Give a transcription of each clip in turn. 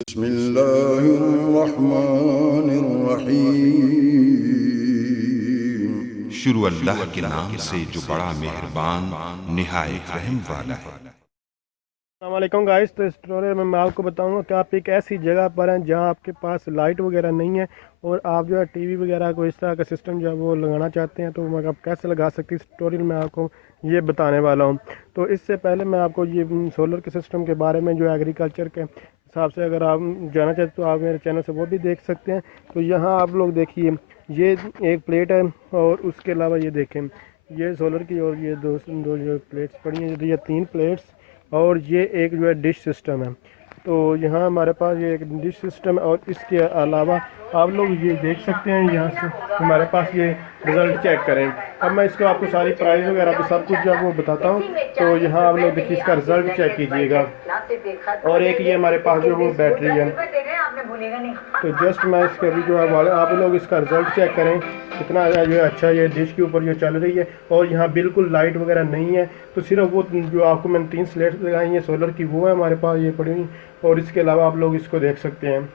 बिस्मिल्लाहिर्रहमानिर्रहीम। शुरू अल्लाह के नाम से जो बड़ा मेहरबान निहायत रहम वाला है। अस्सलामुअलैकुम गाइस। तो इस ट्यूटोरियल में मैं आपको बताऊंगा कि आप एक ऐसी जगह पर हैं जहां आपके पास लाइट वगैरह नहीं है और आप जो है टीवी वगैरह को इस तरह का सिस्टम जो है वो लगाना चाहते हैं, तो आप कैसे लगा सकते हैं। इस ट्यूटोरियल में आपको ये बताने वाला हूं। तो इससे पहले मैं आपको ये सोलर के सिस्टम के बारे में जो एग्रीकल्चर के हिसाब से अगर आप जाना चाहते तो आप मेरे चैनल से वो भी देख सकते हैं। तो यहाँ आप लोग देखिए, ये एक प्लेट है और उसके अलावा ये देखें, ये सोलर की और ये दो जो प्लेट्स पड़ी हैं, ये 3 प्लेट्स और ये एक जो है डिश सिस्टम है। तो यहाँ हमारे पास ये एक डिश सिस्टम है और इसके अलावा आप लोग ये देख सकते हैं, यहाँ से हमारे पास ये रिज़ल्ट चेक करें। अब मैं इसको आपको सारी प्राइस वगैरह सब कुछ जो है वो बताता हूँ। तो यहाँ आप लोग देखिए, इसका रिज़ल्ट चेक कीजिएगा। और एक ये हमारे पास जो वो बैटरी है, तो जस्ट मैं इसके अभी जो है आप लोग इसका रिज़ल्ट चेक करें कितना जो है अच्छा ये डिश के ऊपर जो चल रही है। और यहाँ बिल्कुल लाइट वगैरह नहीं है, तो सिर्फ वो जो आपको मैंने 3 स्लेट्स लगाई हैं सोलर की, वो है हमारे पास ये पड़ी हुई। और इसके अलावा आप लोग इसको देख सकते हैं।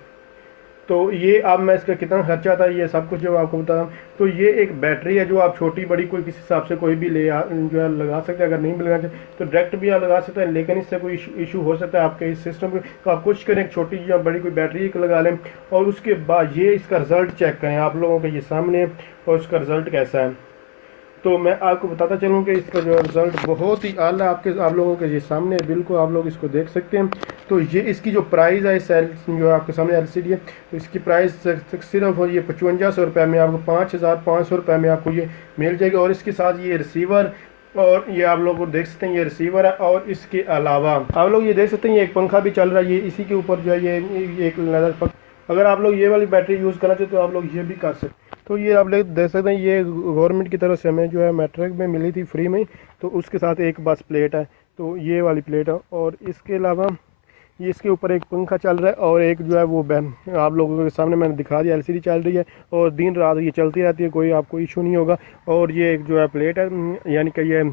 तो ये अब मैं इसका कितना खर्चा था ये सब कुछ जो आपको बता रहा हूँ। तो ये एक बैटरी है जो आप छोटी बड़ी कोई किसी हिसाब से कोई भी जो है लगा सकते हैं। अगर नहीं भी लगाना चाहिए तो डायरेक्ट भी आप लगा सकते हैं, लेकिन इससे कोई इशू हो सकता है आपके इस सिस्टम में। तो आप कुछ करें, एक छोटी या बड़ी कोई बैटरी एक लगा लें और उसके बाद ये इसका रिज़ल्ट चेक करें आप लोगों के ये सामने, और इसका रिज़ल्ट कैसा है। तो मैं आपको बताता चलूँ कि इसका जो रिज़ल्ट बहुत ही आला आप लोगों के ये सामने बिल्कुल आप लोग इसको देख सकते हैं। तो ये इसकी जो प्राइस है, जो आपके सामने एलसीडी है, तो इसकी प्राइस सिर्फ ये 5500 रुपये में, आपको 5500 रुपये में आपको ये मिल जाएगी। और इसके साथ ये रिसीवर, और ये आप लोग देख सकते हैं ये रिसीवर है। और इसके अलावा आप लोग ये देख सकते हैं ये एक पंखा भी चल रहा है, ये इसी के ऊपर जो है ये एक नज़र। अगर आप लोग ये वाली बैटरी यूज़ करना चाहते तो आप लोग ये भी कर सकते। तो ये आप लोग देख सकते हैं, ये गवर्नमेंट की तरफ से हमें जो है मैट्रिक में मिली थी फ्री में। तो उसके साथ एक बस प्लेट है, तो ये वाली प्लेट है। और इसके अलावा ये इसके ऊपर एक पंखा चल रहा है और एक जो है वो आप लोगों के सामने मैंने दिखा दिया, एलसीडी चल रही है और दिन रात ये चलती रहती है, कोई आपको इशू नहीं होगा। और ये एक जो है प्लेट है, यानी कि ये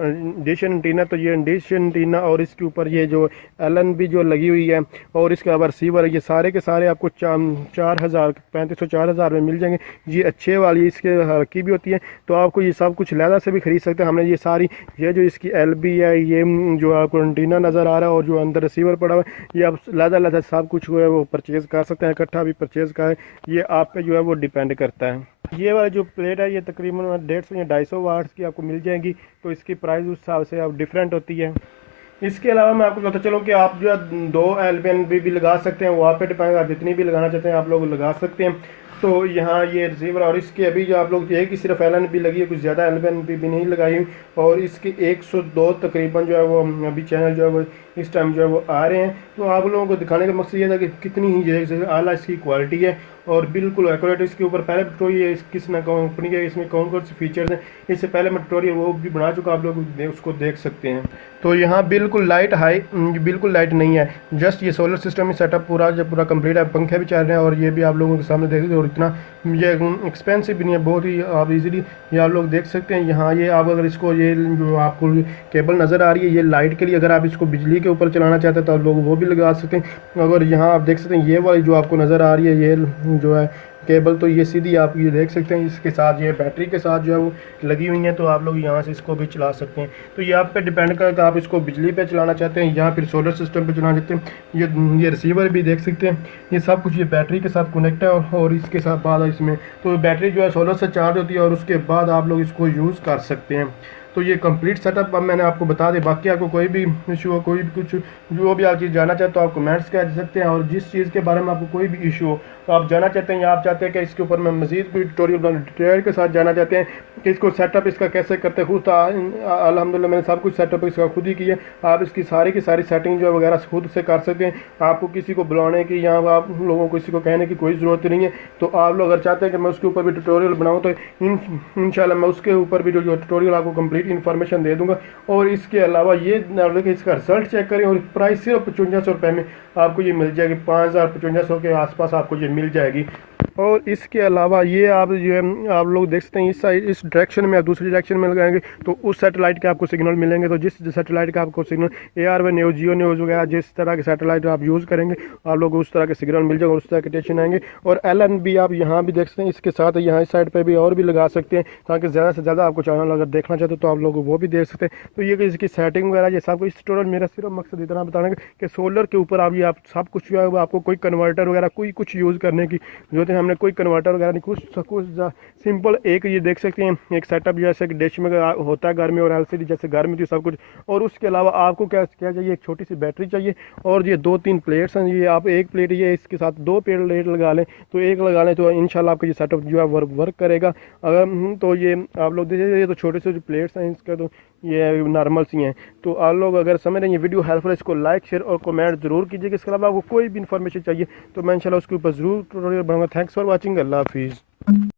डिश एंटीना, तो ये डिश एंटीना और इसके ऊपर ये जो एलन भी जो लगी हुई है और इसके अलावा रिसीवर है, ये सारे के सारे आपको 4500 में मिल जाएंगे। ये अच्छे वाली इसके हल्की भी होती है, तो आपको ये सब कुछ लहदा से भी ख़रीद सकते हैं। हमने ये सारी ये जो इसकी एलबी है, ये जो आपको एंटीना नज़र आ रहा है और जो अंदर रिसीवर पड़ा हुआ है, ये आप लहदा सब कुछ जो है वो परचेज़ कर सकते हैं, इकट्ठा भी परचेज़ का है, ये आप पे जो है वो डिपेंड करता है। ये वाली जो प्लेट है ये तकरीबन 150 या 250 वाट्स की आपको मिल जाएगी, तो इसकी प्राइस उस हिसाब से अब डिफरेंट होती है। इसके अलावा मैं आपको बताता चलूँ कि आप जो है 2 एलबीएन भी लगा सकते हैं, वो आप पे डिपेंड, आप जितनी भी लगाना चाहते हैं आप लोग लगा सकते हैं। तो यहाँ ये रिसीवर, और इसके अभी जो आप लोग एक ही सिर्फ एल भी लगी है, कुछ ज़्यादा एल भी नहीं लगाई। और इसके 102 तकरीबन जो है वो अभी चैनल जो है वो इस टाइम जो है वो आ रहे हैं। तो आप लोगों को दिखाने का मकसद ये था कि कितनी ही आला इसकी क्वालिटी है और बिल्कुल एक्यूरेट। इसके ऊपर पहले ट्यूटोरियल किस ना कंपनी के इसमें कौन कौन से फीचर्स हैं, इससे पहले मैं ट्यूटोरियल वो भी बना चुका, आप लोग उसको देख सकते हैं। तो यहाँ बिल्कुल लाइट बिल्कुल लाइट नहीं है, जस्ट ये सोलर सिस्टम में सेटअप पूरा कंप्लीट है, पंखे भी चल रहे हैं और ये भी आप लोगों के सामने देख सकते हैं। और इतना ये एक्सपेंसिव भी नहीं है, बहुत ही आप इजीली ये आप लोग देख सकते हैं। यहाँ ये आप अगर इसको ये जो आपको केबल नज़र आ रही है ये लाइट के लिए, अगर आप इसको बिजली के ऊपर चलाना चाहते हैं तो आप लोग वो भी लगा सकते हैं। अगर यहाँ आप देख सकते हैं ये वाली जो आपको नज़र आ रही है ये जो है केबल, तो ये सीधी आप ये देख सकते हैं, इसके साथ ये बैटरी के साथ जो है वो लगी हुई है, तो आप लोग यहाँ से इसको भी चला सकते हैं। तो ये आप पे डिपेंड करता है आप इसको बिजली पे चलाना चाहते हैं या फिर सोलर सिस्टम पे चलाना चाहते हैं। ये रिसीवर भी देख सकते हैं, ये सब कुछ ये बैटरी के साथ कनेक्ट है और इसके साथ बाद इसमें तो बैटरी जो है सोलर से चार्ज होती है और उसके बाद आप लोग इसको यूज़ कर सकते हैं। तो ये कंप्लीट सेटअप अब मैंने आपको बता दें। बाकी आपको कोई भी इशू हो, कोई भी कुछ जो भी आप चीज़ जानना चाहते तो आप कमेंट्स कर सकते हैं। और जिस चीज़ के बारे में आपको कोई भी इशू हो तो आप जानना चाहते हैं या आप चाहते हैं कि इसके ऊपर मैं मज़ीद कोई ट्यूटोरियल डिटेल के साथ जानना चाहते हैं कि इसको सेटअप इसका कैसे करते हैं, खुद अल्हम्दुलिल्लाह मैंने सब कुछ सेटअप इसका खुद ही किया। आप इसकी सारी की सारी सेटिंग जो वगैरह खुद से कर सकते हैं, आपको किसी को बुलाने की या आप लोगों को किसी को कहने की कोई ज़रूरत नहीं है। तो आप लोग अगर चाहते हैं कि मैं उसके ऊपर भी ट्यूटोरियल बनाऊँ तो इंशाल्लाह मैं उसके ऊपर भी जो ट्यूटोरियल आपको कंप्लीट इन्फॉर्मेशन दे दूंगा। और इसके अलावा ये इसका रिजल्ट चेक करें और प्राइस सिर्फ 5500 रुपये में आपको ये मिल जाएगी, 5500 के आसपास आपको ये मिल जाएगी। और इसके अलावा ये आप जो है आप लोग देख सकते हैं इस साइड इस डायरेक्शन में आप दूसरी डायरेक्शन में लगाएंगे तो उस सैटेलाइट के आपको सिग्नल मिलेंगे। तो जिस सैटेलाइट का आपको सिग्नल AR1 न्यूज़, जियो न्यूज़ वगैरह जिस तरह के सैटेलाइट आप यूज़ करेंगे आप लोग उस तरह के सिग्नल मिल जाएगा, उस तरह के टेंशन आएंगे। और LN भी आप यहाँ भी देख सकते हैं, इसके साथ यहाँ इस साइड पर भी और भी लगा सकते हैं ताकि ज़्यादा से ज़्यादा आपको चैनल अगर देखना चाहते हो तो आप लोग वो भी देख सकते हैं। तो ये इसकी सेटिंग वगैरह ये सब कुछ ट्यूटोरियल मेरा सिर्फ मकसद इतना बताने का कि सोलर के ऊपर आप ये आप सब कुछ जो है वो आपको कोई कन्वर्टर वगैरह कोई कुछ यूज़ करने की जरूरत है। हमने कोई कन्वर्टर वगैरह नहीं, कुछ सिंपल एक ये देख सकते हैं एक सेटअप जैसे कि डिश में होता है घर में और LCD जैसे घर में थी सब कुछ। और उसके अलावा आपको क्या क्या चाहिए, एक छोटी सी बैटरी चाहिए और ये 2-3 प्लेट्स हैं। ये आप एक प्लेट ये इसके साथ 2 प्लेट लगा लें तो एक लगा लें तो इंशाल्लाह आपका ये सेटअप जो है वर्क करेगा। अगर तो ये आप लोग देखिए ये तो छोटे से जो प्लेट्स हैं इसका तो ये नॉर्मल सी हैं। तो आप लोग अगर समझ रहे हैं ये वीडियो हेल्पफुल है इसको लाइक शेयर और कमेंट जरूर कीजिएगा। इसके अलावा आपको कोई भी इन्फॉर्मेशन चाहिए तो मैं इंशाल्लाह उसके ऊपर जरूर ट्यूटोरियल बनाऊंगा। थैंक्स फॉर वॉचिंग, अल्लाह हाफिज़।